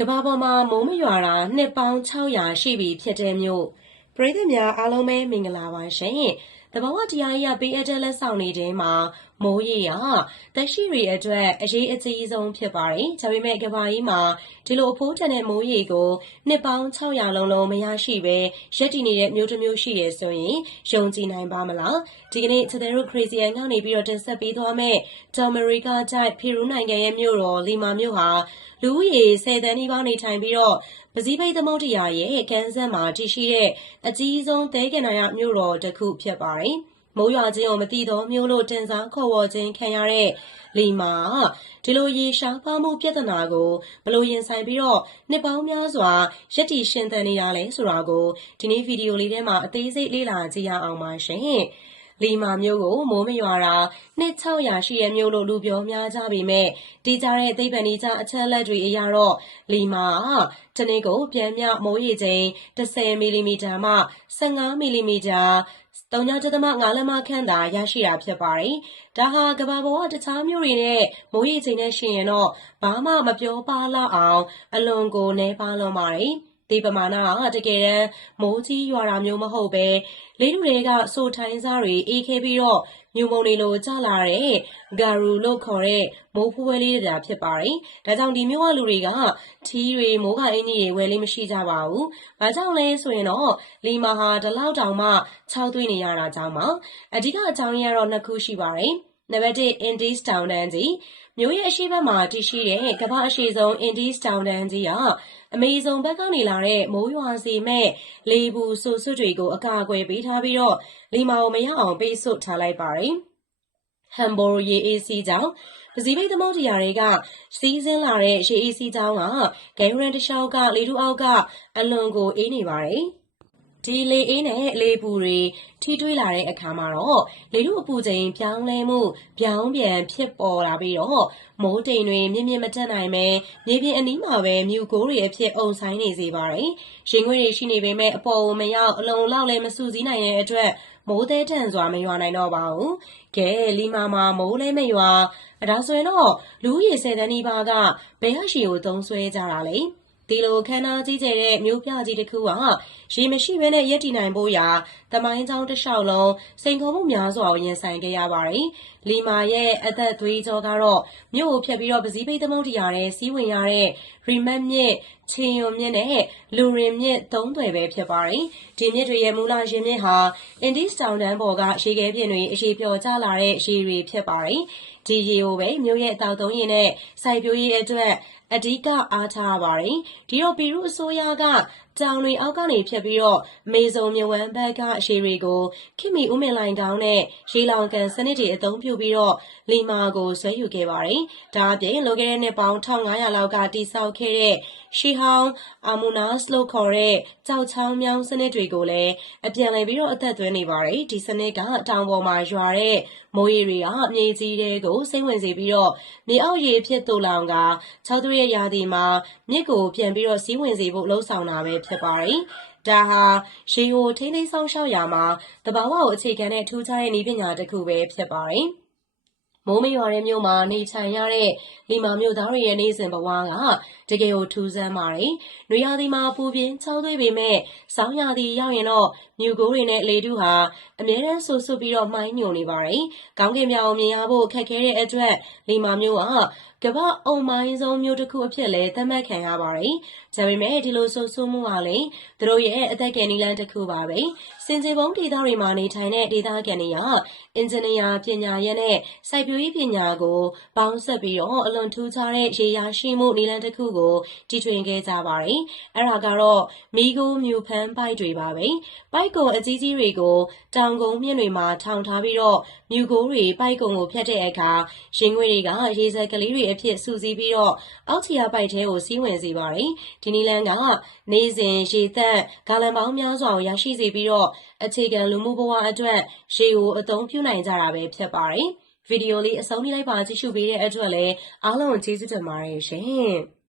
ကမ္ဘာပေါ်မှာ မိုးမရွာတာ နှစ်ပေါင်း600ရှိပြီဖြစ်တဲ့မြို့ ပရိသတ်များ အားလုံးပဲ မင်္ဂလာပါရှင်။တဘာဝတရားကြီးကပေးအပ်တဲ့ လက်ဆောင်တွေထဲမှာ မိုးရေရသက်ရှိတွေအတွက် အရေးအကြီးဆုံး ဖြစ်ပါတယ်။ဒါပေမဲ့ ကမ္ဘာကြီးမှာ ဒီလို အဖိုးတန်တဲ့ မိုးရေကို နှစ်ပေါင်း600လုံးလုံး မရရှိပဲရက်တည်နေတဲ့ မြို့တစ်မြို့ ရှိတယ်ဆိုရင် ယုံကြည်နိုင်ပါမလား။ဒီကနေ့ချက်တဲ့တို့ crazy အန်ကနေပြီးတော့တင်ဆက်ပေးသွားမယ့် တောင်အမေရိကတိုက်ဖီရူးနိုင်ငံရဲ့ မြို့တော် လီမာမြို့ဟာ လူဦးရေ10တန်းနီးပါး နေထိုင်ပြီးတော့ ပစည်းပိတ်သမုဒ္ဒရာရဲ့ ကမ်းစပ်မှာ တည်ရှိတဲ့ အကြီးဆုံး သဲကန္နာရမြို့တော်တစ်ခု ဖြစ်ပါတယ်။မိုးရွာခြင်းကို မသိသောမြို့လို့ တင်စားခေါ်ဝေါ်ခြင်းခံရတဲ့ လီမာဒီလို ရေရှားပါမှု ပြဿနာကိုဘလို့ရင်ဆိုင်ပြီးတော့ နှစ်ပေါင်းများစွာရက်တီရှင်သန်နေရလဲ ဆိုတာကို ဒီနေ့ဗီဒီယိုလေးထဲမှာ အသေးစိတ် လေ့လာကြည့်ရအောင်ပါရှင်။ လီမာမြို့ကို မိုးမရွာတာ နှစ်600ရှိတဲ့မြို့လို့ လူပြောများကြပေမဲ့တီးကြတဲ့ သိပ္ပံနည်းကျ အချက်လက်တွေအရတော့ လီမာတနေ့ကိုပြန်မြောက်မိုးရေချိန်10မီလီမီတာမှ15မီလီမီတာ3.5လက်မခန့်သာ ရရှိတာဖြစ်ပါတယ်။ဒါဟာ ကမ္ဘာပေါ်က တခြားမြို့တွေနဲ့ မိုးရေချိန်နဲ့ရှင်ရင်တော့ ဘာမှ မပြောပါလောက်အောင် အလွန်ကိုနှဲပါလွန်ပါတယ်။ ဒီပမာဏကတကယ်တမ်း မိုးကြီးရွာတာမျိုး မဟုတ်ပဲလေးထုတွေကစိုထိုင်းစားတွေအေးခဲပြီးတော့ ညူမုံတွေလို ကျလာတဲ့ဂါရူလို့ခေါ်တဲ့ မိုးဖိုးဝဲလေးတွေဖြစ်ပါတယ်။ဒါကြောင့် ဒီမျိုးကလူတွေက ထီးတွေ မိုးကအင်းကြီးတွေ ဝယ်လေးမရှိကြပါဘူး။ဘာကြောင့်လဲဆိုရင်တော့လီမာဟာ ဒီလောက်တောင်မှ ခြောက်သွေးနေရတာကြောင့်ပါ။အဓိကအကြောင်းရင်းကတော့ နှစ်ခုရှိပါတယ်။ နံပါတ်1 Indies Town တန်းကြီးမြို့ရဲ့အရှိတ်ဘက်မှာတည်ရှိတဲ့ကမ္ဘာအရှိဆုံး Indies Town တန်းကြီးကအမေဇုံဘက်ကနေလာတဲ့မိုးရွာစေမဲ့လေပူဆူဆွတ်တွေကိုအကာအကွယ်ပေးထားပြီးတော့လီမာကိုမရအောင်ပေးစွတ်ထားလိုက်ပါတယ်။ဟမ်ဘော်ရေအေးစီကြောင့်ပစီဖိတ်သမုဒ္ဒရာတွေကစီးဆင်းလာတဲ့ရေအေးစီကြောင်းကဂိမ်းရန်တလျှောက်ကလေထုအောက်ကအလွန်ကိုအေးနေပါတယ်။ ဒီလေအေးနဲ့လေပူတွေထိတွေ့လာတဲ့အခါမှာတော့လေထုအပူချိန်ပြောင်းလဲမှုပြောင်းပြန်ဖြစ်ပေါ်လာပြီးတော့မိုးတိမ်တွေမြင့်မြင့်မတက်နိုင်ပဲမြေပြင်အနီးမှာပဲမြူကိုတွေအဖြစ်အုံဆိုင်နေစေပါတယ်။ရင်ခွေတွေရှိနေပေမဲ့အပေါ်မရောက်အလုံလောက်လည်းမစူးစီးနိုင်တဲ့အတွက်မိုးသေးတန်စွာမရွာနိုင်တော့ပါဘူး။ကဲလီမာမှာမိုးလည်းမရွာဒါဆိုရင်တော့လူဦးရေ10တန်းနီးပါးကဘယ်ဟာရှိကိုသုံးဆွဲကြတာလဲ။ ဒီလိုခမ်းနားကြီးကျယ်တဲ့ မြို့ပြကြီးတစ်ခုကရေမရှိဘဲနဲ့ရက်တည်နိုင်ဖို့ရာ သမိုင်းကြောင်းတစ်လျှောက်လုံး စိန်ခေါ်မှုများစွာကို ရင်ဆိုင်ခဲ့ရပါတယ်။ လီမာရဲ့ အသက်သွေးကြောကတော့ မြို့ကိုဖြတ်ပြီးတော့ပစည်းပိတ်သမုဒ္ဒရာထဲ စီးဝင်ရတဲ့ ရီမတ်မြစ်၊ချင်ယွန်မြစ်နဲ့ လူရင်မြစ် သုံးသွယ်ပဲ ဖြစ်ပါတယ်။ဒီမြစ်တွေရဲ့ မူလရင်းမြစ်ဟာ အင်ဒီစတောင်တန်းပေါ်က ရေခဲပြင်တွေ အရေပျော်ကျလာတဲ့ ရေတွေဖြစ်ပါတယ်။ဒီရေကိုပဲ မြို့ရဲ့အသောက်သုံးရေနဲ့ စိုက်ပျိုးရေးအတွက် အဓိက အားထားပါတယ်။ဒီတော့ ပီရူးအစိုးရက တောင်တွေအောက်ကနေဖြတ်ပြီးတော့ မေဇုံမြဝမ်းဘက်ကရေတွေကိုခင်မီဦးမင်လိုင်ကောင်းနဲ့ ရေလောင်ကန်စနစ်တွေ အသုံးပြုပြီးတော့ လီမာကို ဆွဲယူခဲ့ပါတယ်။ဒါအပြင် လွန်ခဲ့တဲ့နှစ်ပေါင်း1500လောက်ကတိစောက်ခဲ့တဲ့ ရှီဟောင်းအာမူနာစ်လို့ခေါ်တဲ့ကြောက်ချောင်းမြောင်းစနစ်တွေကိုလည်းအပြန်လည်ပြီးတော့ အသက်သွင်းနေပါတယ်။ဒီစနစ်က တောင်ပေါ်မှာရွာတဲ့ မိုးရေတွေကမြေကြီးတွေကို စိမ့်ဝင်စေပြီးတော့ မြေအောက်ရေဖြစ်တူလောင်က၆သူရဲ့ရာသီမှာ မြစ်ကို ပြန်ပြီးတော့ စီးဝင်စေဖို့လှုံ့ဆော်တာပဲ ဖြစ်ပါတယ်။ဒါဟာ ရေကို ထိန်းသိမ်းစောင့်ရှောက်ရာမှာတဘာဝကို အခြေခံတဲ့ ထူးခြားတဲ့ နည်းပညာတစ်ခုပဲ ဖြစ်ပါတယ်။ မိုးမရွာတဲ့မြို့မှာ နေထိုင်ရတဲ့ လီမာမြို့သားတွေရဲ့ နေ့စဉ်ဘဝက တကယ်ကို ထူးဆန်းပါတယ်။နွေရာသီမှာ ပူပြင်းချောင်းသွေးပေမဲ့ဆောင်းရာသီရောက်ရင်တော့ မြူကိုတွေနဲ့ လေတုဟာ အမြဲတမ်းဆူဆူပြီးတော့မှိုင်းညိုနေပါတယ်။ကောင်းကင်မြောင်မြင်ရဖို့ ခက်ခဲတဲ့အတွက် လီမာမြို့က ကမ္ဘာအုံမိုင်းဆုံးမြို့တစ်ခုအဖြစ်လည်း သတ်မှတ်ခံရပါတယ်။ဒါပေမဲ့ ဒီလိုဆိုးဆိုးမှုကလည်း သူတို့ရဲ့ အသက်ကယ်နီလန်းတစ်ခုပါပဲ။စင်ကြေပုံးဒေသတွေမှာ နေထိုင်တဲ့ ဒေသခံတွေကအင်ဂျင်နီယာပညာရပ်နဲ့ စိုက်ပျိုးရေးပညာကို ပေါင်းစပ်ပြီးတော့ အလွန်ထူးခြားတဲ့ ရေရာရှိမှုနီလန်းတစ်ခုကို တီထွင်ခဲ့ကြပါတယ်။အဲ့ဒါကတော့ မီဂိုမြူဖန်းပိုက်တွေပါပဲ။ပိုက်ကုံအကြီးကြီးတွေကို တောင်ကုန်းမြင့်တွေမှာ ထောင်ထားပြီးတော့ မြူကိုတွေ ပိုက်ကုံကို ဖြတ်တဲ့အခါရင်ငွေတွေက ရေစက်ကလေးတွေအဖြစ် စုစည်းပြီးတော့ အောက်ခြေအပိုက်ထဲကို စီးဝင်စေပါတယ်။ဒီနီလန်းက နေစဉ်ရေသက်ဂါလန်ပေါင်းများစွာကို ရရှိစေပြီးတော့ အခြေခံလူမှုဘဝအတွက် ရေကို အသုံးပြုနိုင်ကြတာပဲ ဖြစ်ပါတယ်။ဗီဒီယိုလေး အဆုံးထိလိုက်ပါ ကြည့်ရှုပေးတဲ့အတွက်လည်း အားလုံးကျေးဇူးတင်ပါတယ်ရှင်။